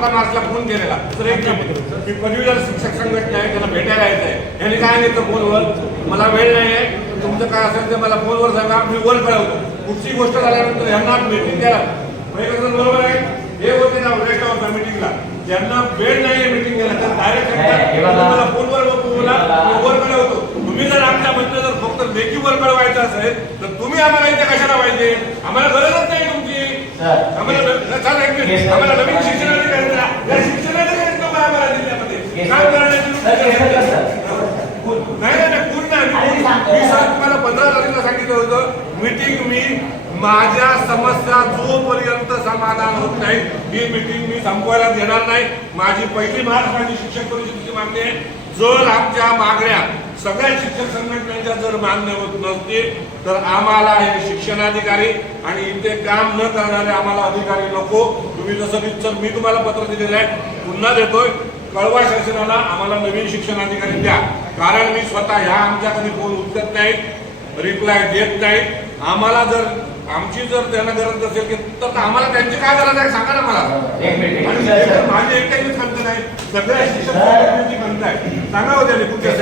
17 मार्चला फोन केलेला तर एक की पदवीधर शिक्षक संघटना आहे त्यांना भेटायला येत आहे यांनी काय नाही तर फोनवर मला वेळ नाही आहे तुमचं काय असेल ते मला फोनवर सांगा मी वर कळवतो कुठची गोष्ट झाल्यानंतर यांना मीटिंग द्या बरोबर आहे हे होते ना रेस्ट ऑफ मीटिंगला ज्यांना वेळ नाही आहे मीटिंग घ्यायला तर डायरेक्ट मला फोनवर बोला वर कळवतो तुम्ही जर आमच्याबद्दल जर फक्त लेखी वर कळवायचं असेल तर तुम्ही आम्हाला इथे कशाला पाहिजे आम्हाला गरजच नाही तुमची आम्हाला नवीन शिक्षणाची या शिक्षणाची गरज नको आम्हाला जिल्ह्यामध्ये काम करण्याची नाही पूर्ण मी तुम्हाला 15 तारखेला सांगितलं होतं मीटिंग मी माझ्या समस्या जोपर्यंत समाधान होत नाही ही मीटिंग मी संपवायला देणार नाही माझी पहिली महाराष्ट्राची शिक्षक परिषदेची मागणी आहे जर आमच्या मागण्या सगळ्या शिक्षक संघटनांच्या जर मान्य होत नसतील तर आम्हाला हे शिक्षणाधिकारी आणि इथे काम न करणारे आम्हाला अधिकारी नको तुम्ही जसं की मी तुम्हाला पत्र दिलेलं आहे पुन्हा देतोय कळवा शासनाला आम्हाला नवीन शिक्षणाधिकारी द्या कारण मी स्वतः ह्या आमच्या कधी फोन उचलत नाहीत रिप्लाय देत नाहीत आम्हाला जर आमची जर त्यांना गरज नसेल तर आम्हाला त्यांची काय गरज आहे सांगा ना मला माझी एकट्याचीच खंत नाही सगळ्या शिक्षक संघटनेची खंत आहे सांगा हो त्याने कुठे